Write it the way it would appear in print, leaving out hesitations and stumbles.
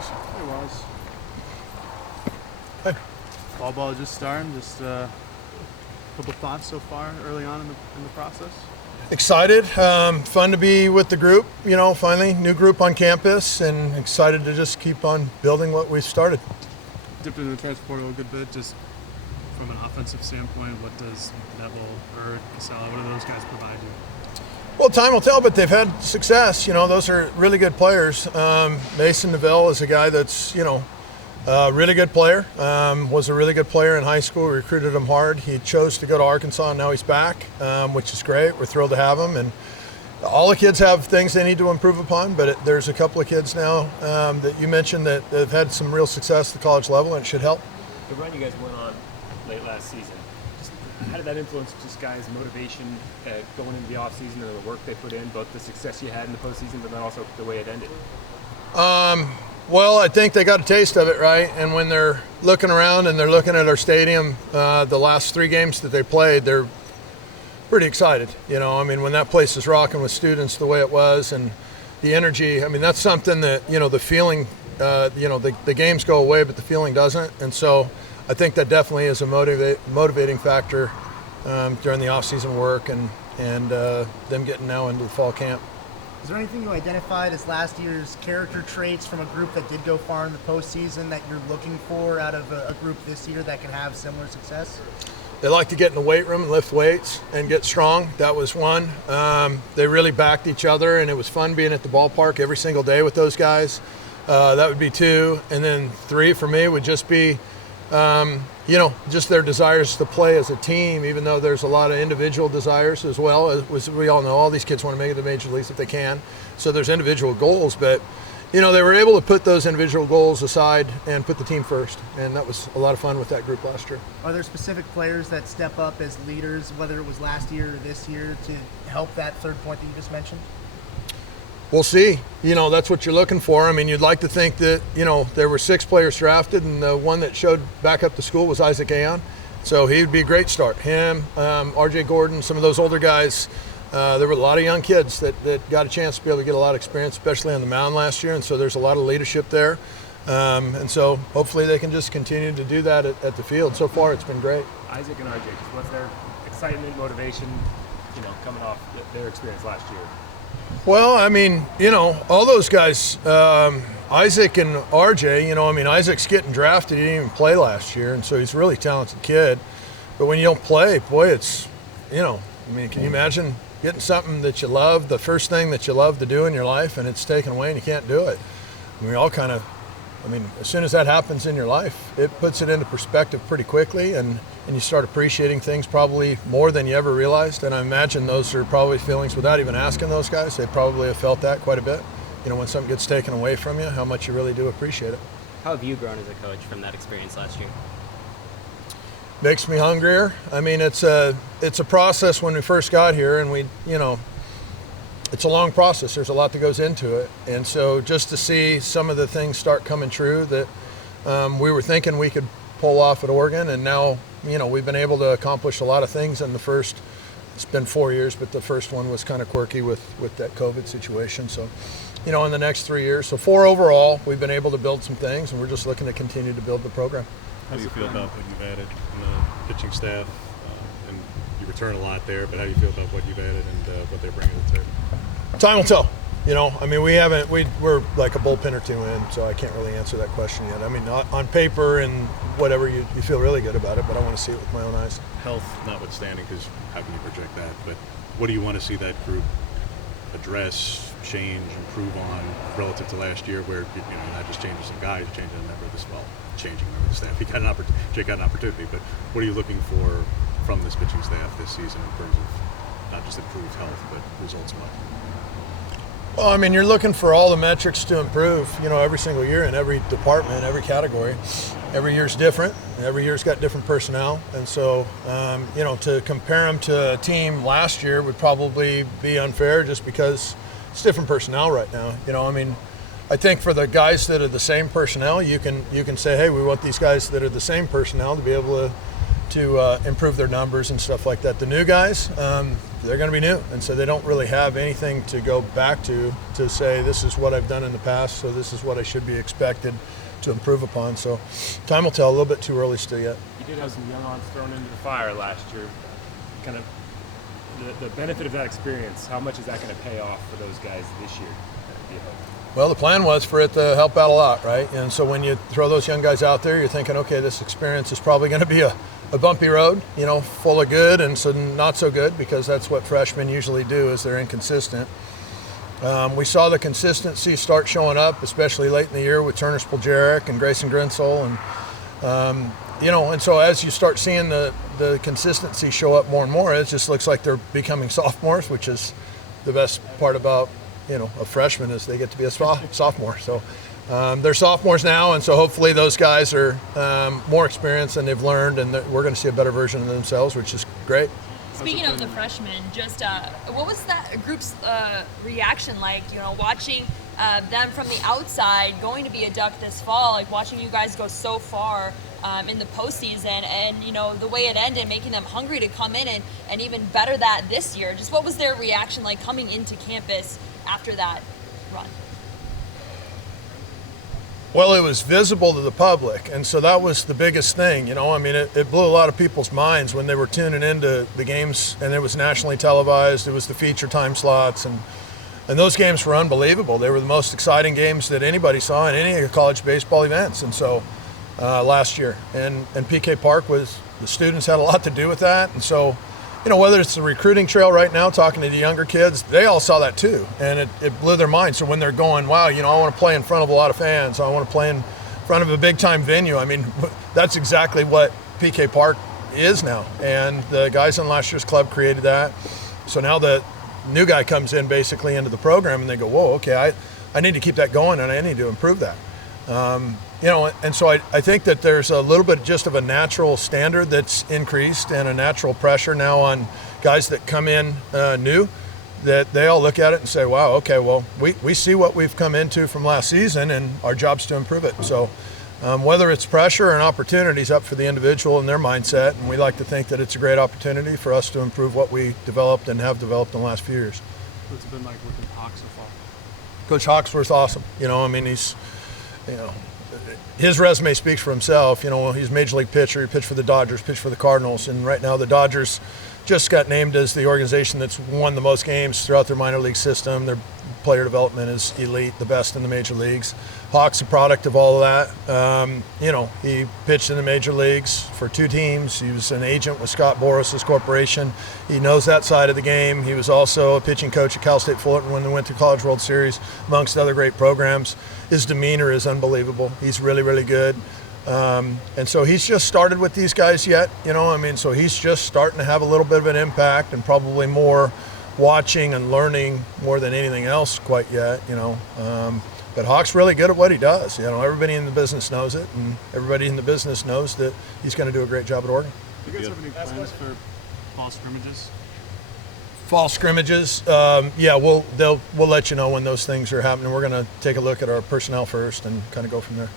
Thanks. It was. Hey. Fall ball just starting. Just a couple thoughts so far early on in the process. Excited. Fun to be with the group. Finally, new group on campus, and excited to just keep on building what we've started. Dipped into the transfer portal a good bit. Just from an offensive standpoint, what does Neville, Bird, Casella, what do those guys provide you? Well, time will tell, but they've had success. Those are really good players. Mason Neville is a guy that's, a really good player. Was a really good player in high school. We recruited him hard. He chose to go to Arkansas, and now he's back, which is great. We're thrilled to have him. And all the kids have things they need to improve upon, but there's a couple of kids now that you mentioned that have had some real success at the college level, and it should help. The run you guys went on late last season, how did that influence just guys' motivation going into the offseason and the work they put in, both the success you had in the postseason, but then also the way it ended? Well, I think they got a taste of it, right? And when they're looking around and they're looking at our stadium, the last 3 games that they played, they're pretty excited. When that place is rocking with students the way it was and the energy, that's something that, the feeling, the games go away, but the feeling doesn't. And so I think that definitely is a motivating factor during the off-season work and them getting now into the fall camp. Is there anything you identified as last year's character traits from a group that did go far in the postseason that you're looking for out of a group this year that can have similar success? They like to get in the weight room and lift weights and get strong. That was one. They really backed each other, and it was fun being at the ballpark every single day with those guys. That would be 2. And then 3 for me would just be, just their desires to play as a team, even though there's a lot of individual desires as well. As we all know, all these kids want to make it to the major leagues if they can. So there's individual goals, but they were able to put those individual goals aside and put the team first. And that was a lot of fun with that group last year. Are there specific players that step up as leaders, whether it was last year or this year, to help that third point that you just mentioned? We'll see. That's what you're looking for. You'd like to think that, there were 6 players drafted, and the one that showed back up to school was Isaac Aon. So he would be a great start. Him, RJ Gordon, some of those older guys. There were a lot of young kids that got a chance to be able to get a lot of experience, especially on the mound last year. And so there's a lot of leadership there. And so hopefully they can just continue to do that at the field. So far, it's been great. Isaac and RJ, what's their excitement, motivation, coming off their experience last year? Well, all those guys, Isaac and RJ, Isaac's getting drafted. He didn't even play last year, and so he's a really talented kid. But when you don't play, boy, it's, can you imagine getting something that you love, the first thing that you love to do in your life, and it's taken away and you can't do it? We all kind of, as soon as that happens in your life, it puts it into perspective pretty quickly, and you start appreciating things probably more than you ever realized. And I imagine those are probably feelings without even asking those guys. They probably have felt that quite a bit. When something gets taken away from you, how much you really do appreciate it. How have you grown as a coach from that experience last year? Makes me hungrier. It's a process when we first got here, and it's a long process. There's a lot that goes into it. And so just to see some of the things start coming true that we were thinking we could pull off at Oregon, and now, we've been able to accomplish a lot of things in the first, it's been 4 years, but the first one was kind of quirky with that COVID situation. So, in the next 3 years, so 4 overall, we've been able to build some things, and we're just looking to continue to build the program. How do you feel about what you've added in the pitching staff? And you return a lot there, but how do you feel about what you've added and what they're bringing to the table? Time will tell. We're like a bullpen or 2 in, so I can't really answer that question yet. On paper and whatever, you feel really good about it, but I want to see it with my own eyes. Health notwithstanding, because how can you project that? But what do you want to see that group address, change, improve on relative to last year, where you're not just changing some guys, you're changing a member of this, changing a member of the staff. Jake got an opportunity, but what are you looking for from this pitching staff this season in terms of not just improved health, but results-wise? Well, you're looking for all the metrics to improve, every single year in every department, every category. Every year's different. Every year's got different personnel. And so, to compare them to a team last year would probably be unfair just because it's different personnel right now. I think for the guys that are the same personnel, you can say, hey, we want these guys that are the same personnel to be able to to improve their numbers and stuff like that. The new guys, they're going to be new, and so they don't really have anything to go back to say this is what I've done in the past, so this is what I should be expected to improve upon. So time will tell. A little bit too early still yet. You did have some young arms thrown into the fire last year. Kind of the benefit of that experience, how much is that going to pay off for those guys this year? Well, the plan was for it to help out a lot, right? And so when you throw those young guys out there, you're thinking, okay, this experience is probably going to be a bumpy road, full of good and some not so good, because that's what freshmen usually do, is they're inconsistent. We saw the consistency start showing up, especially late in the year with Turner Spoljaric and Grayson Grinsell. And so as you start seeing the consistency show up more and more, it just looks like they're becoming sophomores, which is the best part about a freshman, is they get to be a sophomore. So they're sophomores now, and so hopefully those guys are more experienced and they've learned, and we're going to see a better version of themselves, which is great. Speaking of the freshmen, just what was that group's reaction like? Watching them from the outside, going to be a Duck this fall, like watching you guys go so far in the postseason, and the way it ended, making them hungry to come in and even better that this year. Just what was their reaction like coming into campus after that run? Well, it was visible to the public, and so that was the biggest thing. It blew a lot of people's minds when they were tuning into the games, and it was nationally televised. It was the feature time slots, and those games were unbelievable. They were the most exciting games that anybody saw in any of college baseball events. And so last year, and PK Park the students had a lot to do with that. And so, whether it's the recruiting trail right now, talking to the younger kids, they all saw that too, and it blew their mind. So when they're going, wow, I want to play in front of a lot of fans, I want to play in front of a big time venue. That's exactly what PK Park is now, and the guys in last year's club created that. So now the new guy comes in basically into the program, and they go, whoa, okay, I need to keep that going, and I need to improve that. And so I think that there's a little bit just of a natural standard that's increased, and a natural pressure now on guys that come in new, that they all look at it and say, wow, okay, well, we see what we've come into from last season, and our job's to improve it. So whether it's pressure or an opportunity is up for the individual and their mindset, and we like to think that it's a great opportunity for us to improve what we developed and have developed in the last few years. What's it been like working with Hawk so far? Coach Hawksworth's awesome. He's his resume speaks for himself. He's a major league pitcher. He pitched for the Dodgers, pitched for the Cardinals, and right now the Dodgers just got named as the organization that's won the most games throughout their minor league system. Their player development is elite, the best in the major leagues. Hawk's a product of all of that. He pitched in the major leagues for 2 teams. He was an agent with Scott Boras' corporation. He knows that side of the game. He was also a pitching coach at Cal State Fullerton when they went to College World Series, amongst other great programs. His demeanor is unbelievable. He's really, really good. And so he's just started with these guys yet, so he's just starting to have a little bit of an impact, and probably more watching and learning more than anything else quite yet, But Hawk's really good at what he does. Everybody in the business knows it, and everybody in the business knows that he's going to do a great job at Oregon. Do you guys have any plans for fall scrimmages? Fall scrimmages, yeah, we'll let you know when those things are happening. We're going to take a look at our personnel first and kind of go from there.